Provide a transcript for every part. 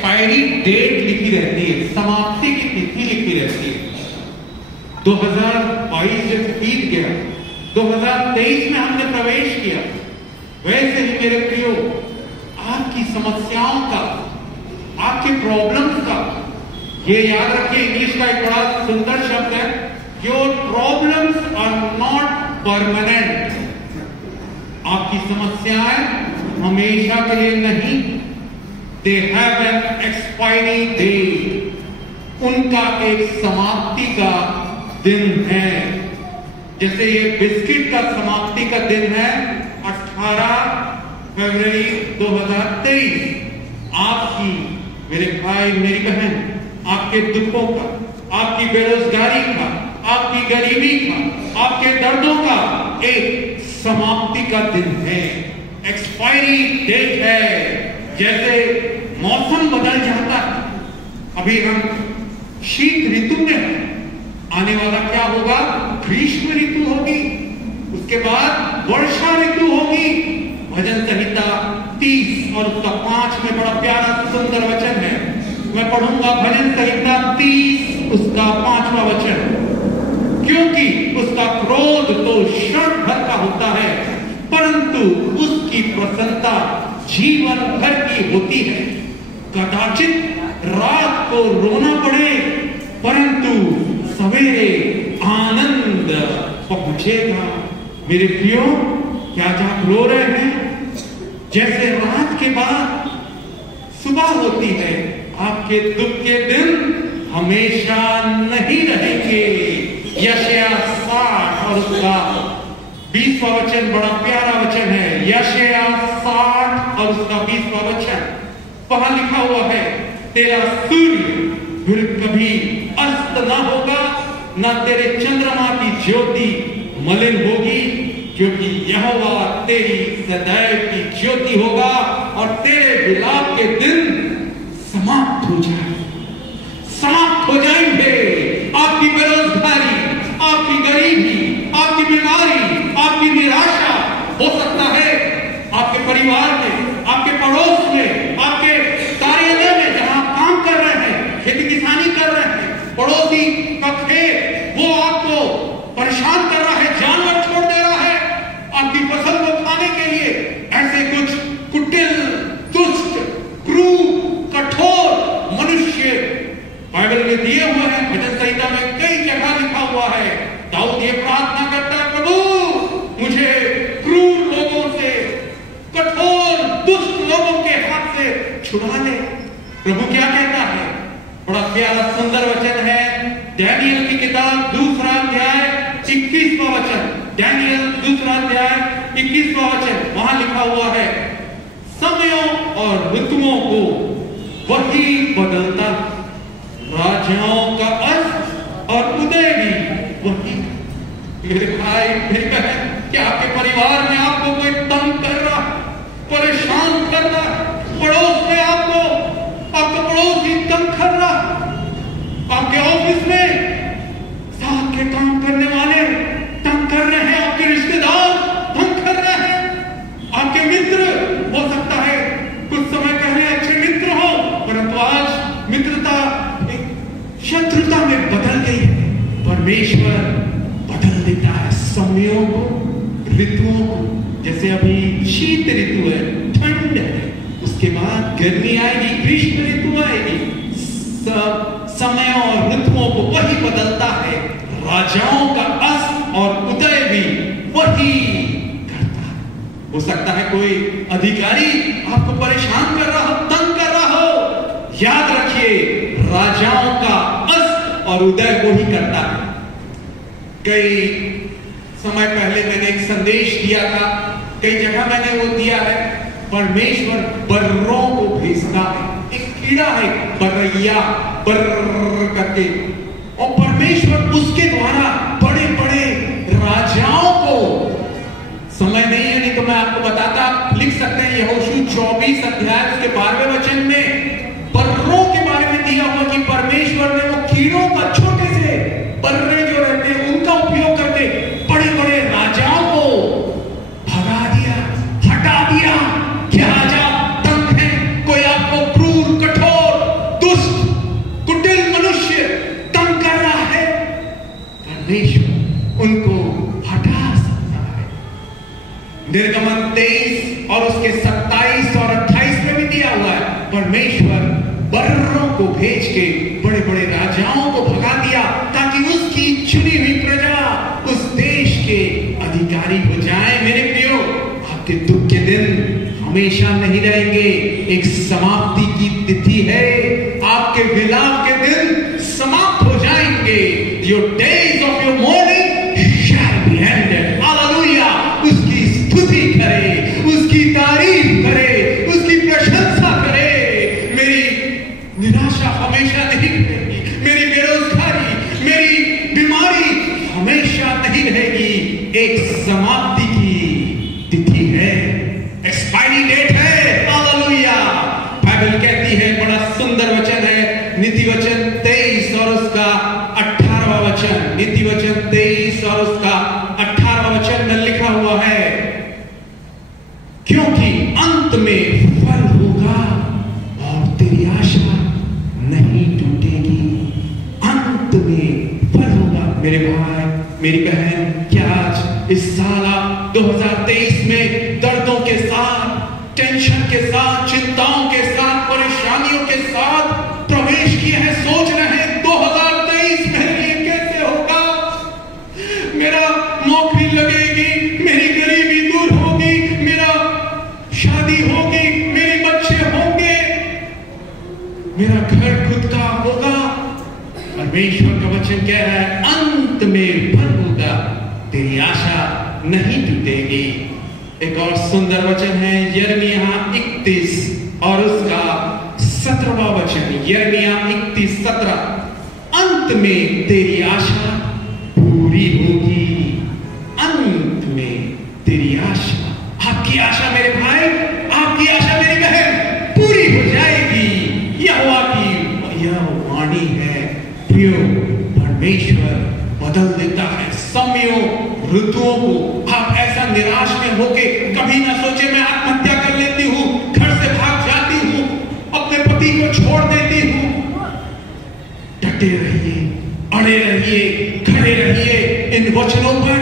Expiry date लिखी रहती है, समाप्ति की तिथि लिखी रहती है। 2022 जैसे बीत गया, 2023 में हमने प्रवेश किया, वैसे ही मेरे प्रियो आपकी समस्याओं का, आपके प्रॉब्लम्स का, ये याद रखिए, इंग्लिश का एक बड़ा सुंदर शब्द है, your problems are not permanent. आपकी समस्याएं हमेशा के लिए नहीं, they have an expiry date, उनका एक समाप्ति का दिन है। जैसे ये बिस्किट का समाप्ति का दिन है 18 फरवरी 2023। आपकी, मेरे भाई मेरी बहन, आपके दुखों का, आपकी बेरोजगारी का, आपकी गरीबी का, आपके दर्दों का एक समाप्ति का दिन है, एक्सपायरी डेट है। जैसे मौसम बदल जाता है, अभी हम शीत ऋतु में हैं, आने वाला क्या होगा, ग्रीष्म ऋतु होगी, उसके बाद वर्षा ऋतु होगी। भजन संहिता 30 और उसका 5 में बड़ा प्यारा सुंदर वचन है, मैं पढ़ूंगा भजन संहिता 30 उसका 5वां वचन। क्योंकि उसका क्रोध तो क्षण भर का होता है, परंतु उसकी प्रसन्नता जीवन भर की होती है। कदाचित रात को रोना पड़े, परंतु सवेरे आनंद पहुंचेगा। मेरे प्रियो, क्या आप रो रहे हैं? जैसे रात के बाद सुबह होती है, आपके दुख के दिन हमेशा नहीं रहेंगे। यशाया 60 और उसका 20वां वचन बड़ा प्यारा वचन है। यशाया 60 और उसका 20वां वचन, वहां लिखा हुआ है, तेरा सूर्य फिर कभी अस्त ना होगा, ना तेरे चंद्रमा की ज्योति मलिन होगी, क्योंकि यहोवा तेरी सदैव की ज्योति होगा और तेरे विलाप के दिन समाप्त हो जाएंगे। आपकी बेरोजगारी, आपकी गरीबी, आपकी बीमारी, आपकी निराशा, हो सकता है आपके परिवार में, आपके पड़ोस में, आपके कार्यालय में जहां आप काम कर रहे हैं, खेती किसानी कर रहे हैं, पड़ोसी का खेत वो आपको परेशान कर रहा है, जानवर छोड़ दे रहा है आपकी फसल को खाने के लिए। ऐसे कुछ कुटिल, दुष्ट, क्रूर, कठोर मनुष्य बाइबल में दिए हुए हैं। भजन संहिता में कई जगह लिखा हुआ है, दाऊद ये प्रार्थना करता है, प्रभु मुझे क्रूर लोगों से, कठोर दुष्ट लोगों के हाथ से छुड़ा ले। प्रभु क्या कहता है? बड़ा प्यारा सुंदर वचन है, डैनियल की किताब 2 अध्याय 21वां वचन। डैनियल 2 अध्याय 21वां वचन, वहां लिखा हुआ है, समयों और ऋतुओं को वही बदलता, राजाओं का अस्त और उदय भी वही। मेरे भाई मेरी बहन, क्या आपके परिवार में आपको कोई तंग कर रहा, परेशान कर रहा, पड़ोस में आपको, आपका पड़ोसी तंग कर रहा, आपके ऑफिस में साथ के काम करने वाले तंग कर रहे हैं, आपके रिश्तेदार तंग कर रहे हैं, आपके मित्र, हो सकता है कुछ समय पहले अच्छे मित्र हो, परंतु आज मित्रता शत्रुता में बदल गई। परमेश्वर बदल देता है समयों को, ऋतुओं को। जैसे अभी शीत ऋतु है, ठंड है, उसके बाद गर्मी आएगी, ग्रीष्म ऋतु आएगी। समयों और ऋतुओं को वही बदलता है, राजाओं का अस्त और उदय भी वही करता है। हो सकता है कोई अधिकारी आपको परेशान कर रहा हो, तंग कर रहा हो, याद रखिए राजाओं का अस्त और उदय को ही करता है। कई समय पहले मैंने एक संदेश दिया था, कई जगह मैंने वो दिया है, परमेश्वर बर्रों को भेजता है। एक कीड़ा है बर्रैया, बर्र करके, और परमेश्वर उसके द्वारा बड़े बड़े राजाओं को, समय नहीं है नहीं तो मैं आपको बताता, आप लिख सकते हैं यहोशू 24 अध्याय उसके 12वें वचन में बर्रों के बारे में दिया हुआ कि परमेश्वर ने वो कीड़ों का, छोटे से बर्रे जो रहते हैं उनका उपयोग करके बड़े बड़े राजाओं को भगा दिया, हटा दिया। क्या राजा तंग है, कोई आपको क्रूर, कठोर, परमेश्वर बर्रों को भेज के बड़े बड़े राजाओं को भगा दिया ताकि उसकी चुनी हुई प्रजा उस देश के अधिकारी हो जाए। मेरे प्रियो, आपके दुख के दिन हमेशा नहीं रहेंगे, एक समाप्ति की तिथि है। आपके विलाप के दिन समाप्त हो जाएंगे। Your days of your mourning shall be ended. Hallelujah! उसकी स्तुति करे, उसकी तारीफ करे, उसकी प्रशंसा करे। मेरी निराशा हमेशा नहीं रहेगी, मेरी बेरोजगारी, मेरी बीमारी हमेशा नहीं रहेगी। एक समाप्ति की तिथि है, एक्सपायरी डेट है। हालेलुया! बाइबल कहती है, बड़ा सुंदर वचन है, नीति वचन 23 और उसका 18वां वचन। नीति वचन 23 और उसका 18वां वचन में लिखा हुआ है, क्योंकि अंत में फल होगा और तेरी आशा नहीं टूटेगी। अंत में फल होगा। मेरे भाई, मेरी बहन, क्या आज इस साल आप 2023 में दर्दों के साथ, टेंशन के साथ, चिंताओं के साथ, परेशानियों के साथ प्रवेश किए हैं? सोच रहे हैं 2023 मेरे लिए कैसे होगा, मेरा नौकरी लगेगी, मेरी गरीबी दूर होगी, मेरा शादी होगी, मेरे बच्चे होंगे, मेरा घर खुद का होगा। परमेश्वर का वचन कह रहा है, अंत में फल होगा, तेरी आशा नहीं टूटेगी। एक और सुंदर वचन है, यिर्मयाह 31 और उसका 17वां वचन। यिर्मयाह 31:17, अंत में तेरी आशा पूरी होगी। अंत में तेरी आशा, आपकी आशा मेरे भाई, आपकी आशा मेरी बहन पूरी हो जाएगी। यहोवा की यह वाणी है। प्रियो, परमेश्वर बदल देता है समयों, ऋतुओं को। आप ऐसा निराश में होके कभी ना सोचे मैं आत्महत्या कर लेती हूं, घर से भाग जाती हूं, अपने पति को छोड़ देती हूं। डटे रहिए, अड़े रहिए, खड़े रहिए इन वचनों पर।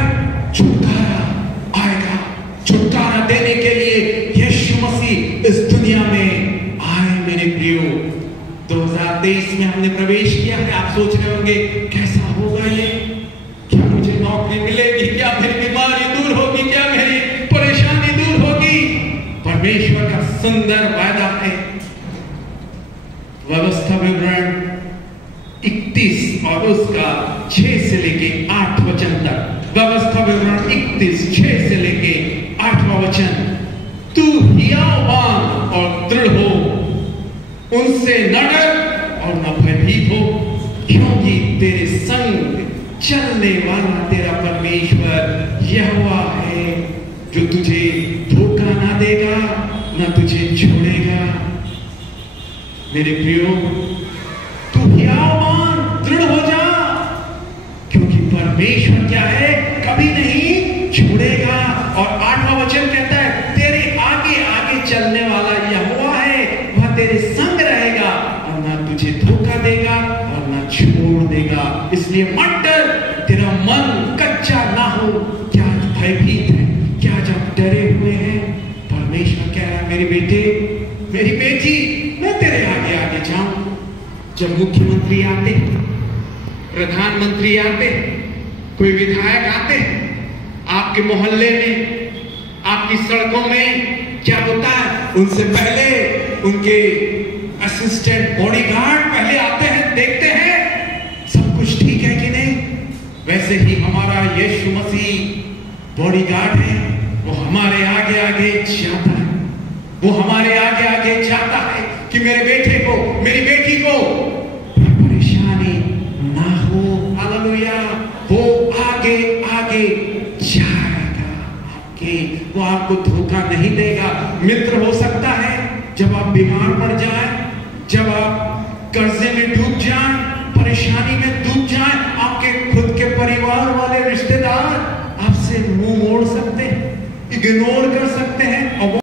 छुटकारा आएगा। छुटकारा देने के लिए यीशु मसीह इस दुनिया में आए। मेरे प्रियो, 2023 में हमने प्रवेश किया है। आप सोच रहे होंगे कैसा होगा ये, क्या मुझे नौकरी मिलेगी, क्या मेरी बीमारी दूर होगी, क्या मेरी परेशानी दूर होगी? परमेश्वर का सुंदर वायदा है। व्यवस्था विवरण 31 और उसका 6 से लेके 8 वचन तक। व्यवस्था विवरण 31 6 से लेके 8वां वचन। तू हियावान और दृढ़ हो, उनसे न डर और न भयभीत हो, क्योंकि तेरे संग चलने वाला तेरा परमेश्वर यहोवा है, जो तुझे धोखा ना देगा, ना तुझे छोड़ेगा। मेरे प्रियो, तू हियावान दृढ़ हो जा, क्योंकि परमेश्वर क्या है, कभी नहीं छोड़ेगा। और 8वां वचन कहता है, तेरे आगे आगे चलने वाला यहोवा है, वह तेरे संग रहेगा और ना तुझे धोखा देगा और ना छोड़ देगा। इसलिए मत डर, तेरा मन कच्चा ना हो। क्या भयभीत है, क्या जब डरे हुए हैं? परमेश्वर कह रहा है, मेरे बेटे, मेरी बेटी, मैं तेरे आगे आगे जाऊं। जब मुख्यमंत्री आते, प्रधानमंत्री आते, कोई विधायक आते, आपके मोहल्ले में, आपकी सड़कों में क्या होता है? उनसे पहले उनके असिस्टेंट, बॉडीगार्ड पहले आते हैं, देखते हैं सब कुछ ठीक है कि नहीं। वैसे ही हमारा यीशु मसीह बॉडीगार्ड है, वो हमारे आगे आगे जाता है। वो हमारे आगे आगे जाता है कि मेरे बेटे को, मेरी बेटी को परेशानी ना हो। हालेलुया! वो आगे आगे जाएगा आपके, वो आपको धोखा नहीं देगा। मित्र हो सकता है, जब आप बीमार